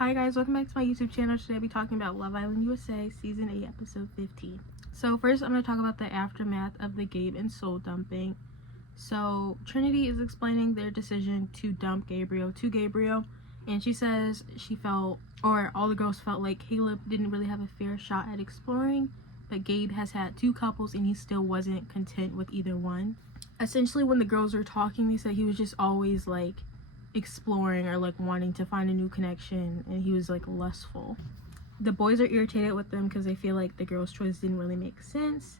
Hi guys, welcome back to my YouTube channel. Today I'll be talking about Love Island USA Season 8 Episode 15. So first I'm going to talk about the aftermath of the Gabe and Soul dumping. So Trinity is explaining their decision to dump Gabriel to Gabriel, and she says she felt, or all the girls felt, like Caleb didn't really have a fair shot at exploring, but Gabe has had 2 couples and he still wasn't content with either one. Essentially when the girls were talking, they said he was just always like exploring or like wanting to find a new connection, and he was like lustful. The boys are irritated with them because they feel like the girls' choice didn't really make sense.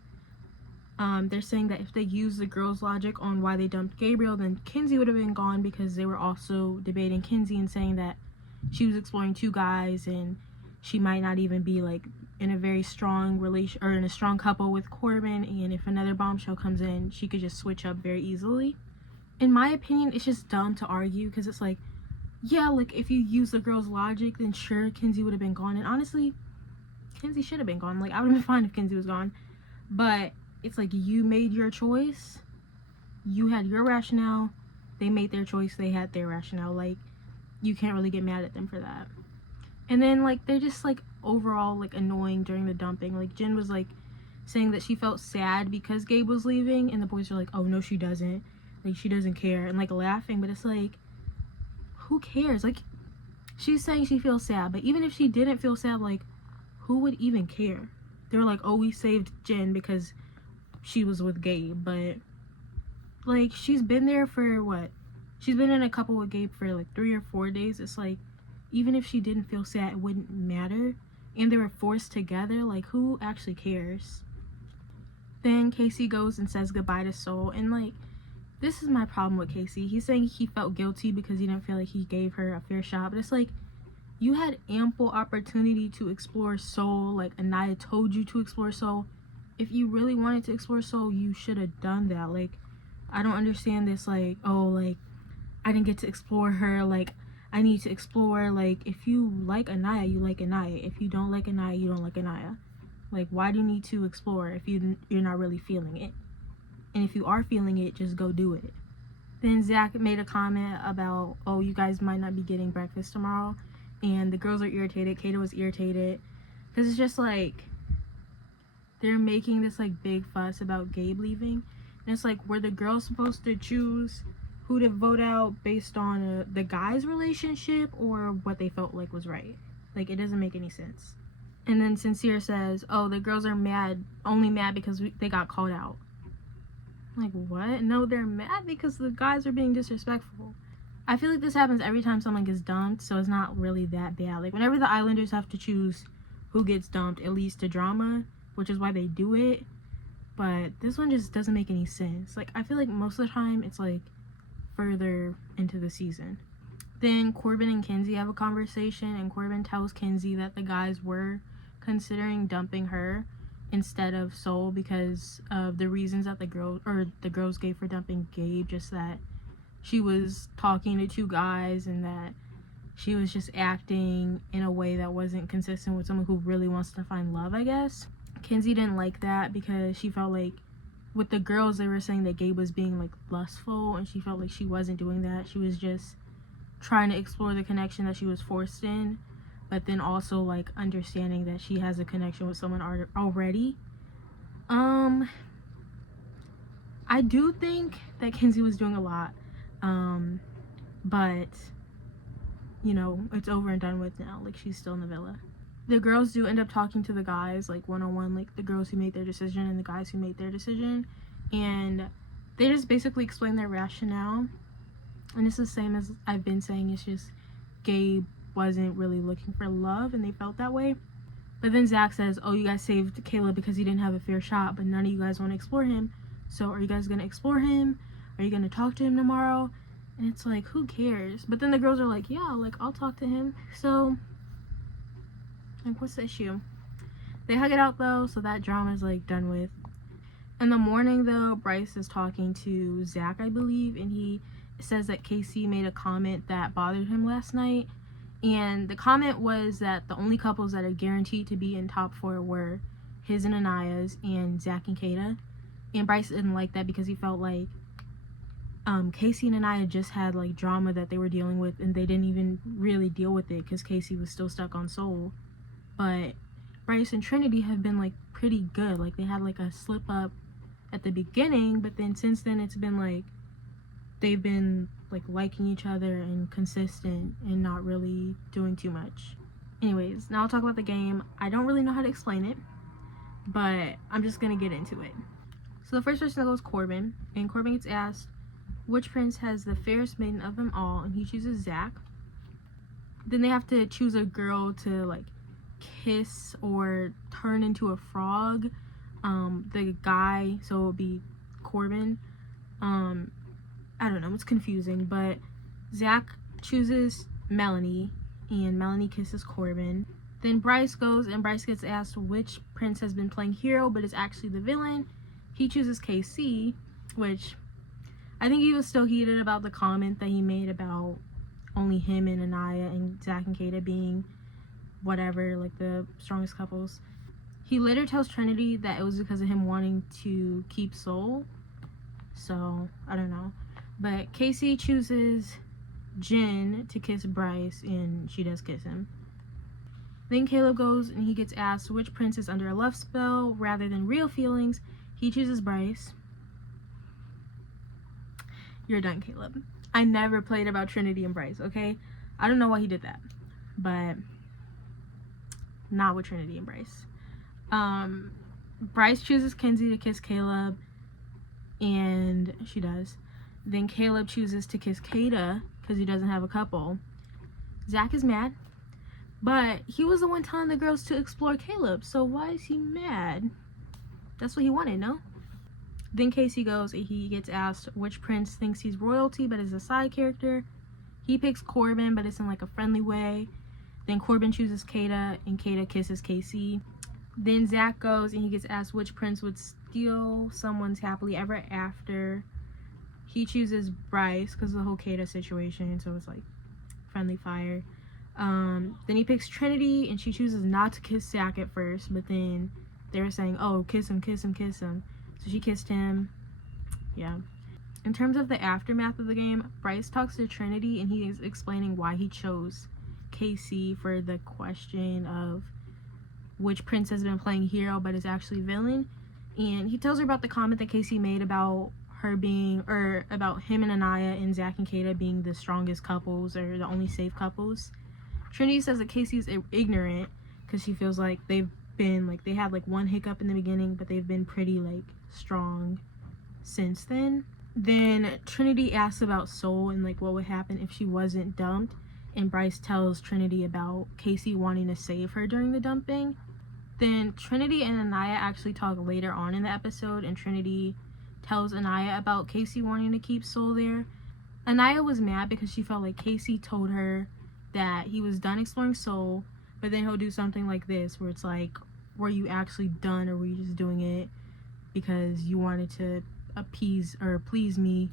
They're saying that if they used the girls' logic on why they dumped Gabriel, then Kinsey would have been gone, because they were also debating Kinsey and saying that she was exploring 2 guys and she might not even be like in a very strong relation or in a strong couple with Corbin, and if another bombshell comes in, she could just switch up very easily. In my opinion, it's just dumb to argue, because it's like, yeah, like if you use the girl's logic, then sure, Kinsey would have been gone. And honestly, Kinsey should have been gone. Like, I would have been fine if Kinsey was gone. But it's like, you made your choice. You had your rationale. They made their choice. They had their rationale. Like, you can't really get mad at them for that. And then, like, they're just, like, overall, like, annoying during the dumping. Like, Jen was, like, saying that she felt sad because Gabe was leaving. And the boys are like, oh, no, she doesn't. Like, she doesn't care, and like laughing, but it's like, who cares? Like, she's saying she feels sad, but even if she didn't feel sad, like, who would even care? They were like, oh, we saved Jen because she was with Gabe, but like, she's been there for what? She's been in a couple with Gabe for like 3 or 4 days. It's like, even if she didn't feel sad, it wouldn't matter, and they were forced together. Like, who actually cares? Then Casey goes and says goodbye to Soul, and like, this is my problem with Casey. He's saying he felt guilty because he didn't feel like he gave her a fair shot. But it's like, you had ample opportunity to explore Soul. Like, Anaya told you to explore Soul. If you really wanted to explore Soul, you should have done that. Like, I don't understand this, like, oh, like, I didn't get to explore her. Like, I need to explore. Like, if you like Anaya, you like Anaya. If you don't like Anaya, you don't like Anaya. Like, why do you need to explore if you're not really feeling it? And if you are feeling it, just go do it. Then Zach made a comment about, oh, you guys might not be getting breakfast tomorrow. And the girls are irritated. Kata was irritated. Because it's just like, they're making this like big fuss about Gabe leaving. And it's like, were the girls supposed to choose who to vote out based on the guy's relationship, or what they felt like was right? Like, it doesn't make any sense. And then Sincere says, oh, the girls are mad, only mad because they got called out. Like, what? No, they're mad because the guys are being disrespectful. I feel like this happens every time someone gets dumped, so it's not really that bad. Like, whenever the Islanders have to choose who gets dumped, it leads to drama, which is why they do it. But this one just doesn't make any sense. Like, I feel like most of the time it's like further into the season. Then Corbin and Kinsey have a conversation, and Corbin tells Kinsey that the guys were considering dumping her instead of Soul because of the reasons that the girls gave for dumping Gabe, just that she was talking to 2 guys and that she was just acting in a way that wasn't consistent with someone who really wants to find love, I guess. Kinsey didn't like that because she felt like with the girls, they were saying that Gabe was being like lustful, and she felt like she wasn't doing that. She was just trying to explore the connection that she was forced in, but then also like understanding that she has a connection with someone already. I do think that Kinsey was doing a lot, but you know, it's over and done with now. Like, she's still in the villa. The girls do end up talking to the guys, like, one-on-one, like the girls who made their decision and the guys who made their decision, and they just basically explain their rationale. And it's the same as I've been saying. It's just Gabe wasn't really looking for love, and they felt that way. But then Zach says, oh, you guys saved Caleb because he didn't have a fair shot, but none of you guys want to explore him. So are you guys going to explore him? Are you going to talk to him tomorrow? And it's like, who cares? But then the girls are like, yeah, like, I'll talk to him. So, like, what's the issue? They hug it out, though, so that drama is, like, done with. In the morning, though, Bryce is talking to Zach, I believe, and he says that Casey made a comment that bothered him last night. And the comment was that the only couples that are guaranteed to be in top 4 were his and Anaya's and Zach and Kata. And Bryce didn't like that because he felt like Casey and Anaya just had like drama that they were dealing with, and they didn't even really deal with it because Casey was still stuck on Soul. But Bryce and Trinity have been like pretty good. Like they had like a slip up at the beginning, but then since then it's been like they've been like liking each other and consistent and not really doing too much. Anyways, now I'll talk about the game. I don't really know how to explain it, but I'm just gonna get into it. So the first person that goes Corbin, and Corbin gets asked which prince has the fairest maiden of them all, and he chooses Zach. Then they have to choose a girl to like kiss or turn into a frog. The guy, so it would be Corbin. I don't know, it's confusing, but Zach chooses Melanie, and Melanie kisses Corbin. Then Bryce goes, and Bryce gets asked which prince has been playing hero but is actually the villain. He chooses KC, which I think he was still heated about the comment that he made about only him and Anaya and Zach and Kata being whatever, like the strongest couples. He later tells Trinity that it was because of him wanting to keep Soul. So, I don't know. But Casey chooses Jen to kiss Bryce, and she does kiss him. Then Caleb goes, and he gets asked which prince is under a love spell rather than real feelings. He chooses Bryce. You're done, Caleb. I never played about Trinity and Bryce, okay? I don't know why he did that, but not with Trinity and Bryce. Bryce chooses Kenzie to kiss Caleb, and she does. Then Caleb chooses to kiss Kata because he doesn't have a couple. Zach is mad, but he was the one telling the girls to explore Caleb, so why is he mad? That's what he wanted, no? Then Casey goes, and he gets asked which prince thinks he's royalty but is a side character. He picks Corbin, but it's in like a friendly way. Then Corbin chooses Kata, and Kata kisses Casey. Then Zach goes, and he gets asked which prince would steal someone's happily ever after. He chooses Bryce because of the whole Kata situation, so it's like friendly fire. Then he picks Trinity, and she chooses not to kiss Zach at first, but then they were saying, oh, kiss him, kiss him, kiss him. So she kissed him. Yeah. In terms of the aftermath of the game, Bryce talks to Trinity, and he is explaining why he chose Casey for the question of which prince has been playing hero but is actually villain. And he tells her about the comment that Casey made about her being, or about him and Anaya and Zach and Kata being the strongest couples or the only safe couples. Trinity says that Casey's ignorant because she feels like they've been like, they had like one hiccup in the beginning, but they've been pretty like strong since then. Then Trinity asks about Soul and like what would happen if she wasn't dumped, and Bryce tells Trinity about Casey wanting to save her during the dumping. Then Trinity and Anaya actually talk later on in the episode, and Trinity tells Anaya about Casey wanting to keep Soul there. Anaya was mad because she felt like Casey told her that he was done exploring Soul, but then he'll do something like this where it's like, were you actually done, or were you just doing it because you wanted to appease or please me,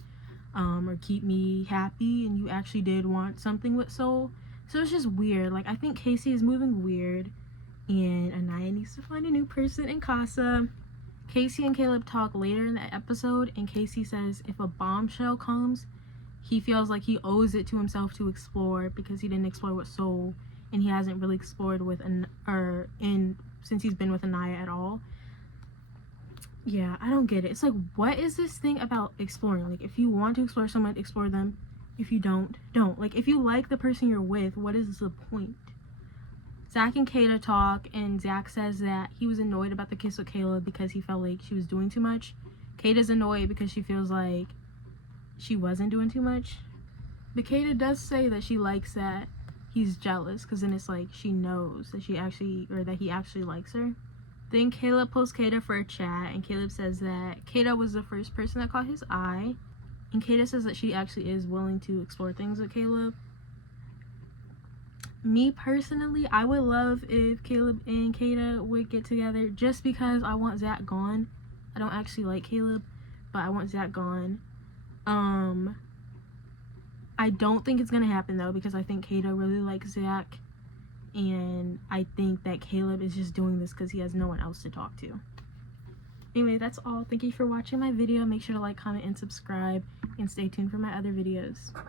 or keep me happy, and you actually did want something with Soul? So it's just weird. Like, I think Casey is moving weird, and Anaya needs to find a new person in Casa. Casey and Caleb talk later in the episode, and Casey says if a bombshell comes, he feels like he owes it to himself to explore because he didn't explore with Soul, and he hasn't really explored with since he's been with Anaya at all. Yeah, I don't get it. It's like, what is this thing about exploring? Like, if you want to explore someone, explore them. If you don't. Like, if you like the person you're with, what is the point? Zach and Kata talk, and Zach says that he was annoyed about the kiss with Caleb because he felt like she was doing too much. Kata's annoyed because she feels like she wasn't doing too much. But Kata does say that she likes that he's jealous, because then it's like she knows that he actually likes her. Then Caleb posts Kata for a chat, and Caleb says that Kata was the first person that caught his eye, and Kata says that she actually is willing to explore things with Caleb. Me personally, I would love if Caleb and Kata would get together, just because I want Zach gone. I don't actually like Caleb, but I want Zach gone. I don't think it's gonna happen though, because I think Kata really likes Zach, and I think that Caleb is just doing this because he has no one else to talk to. Anyway, that's all. Thank you for watching my video. Make sure to like, comment, and subscribe, and stay tuned for my other videos.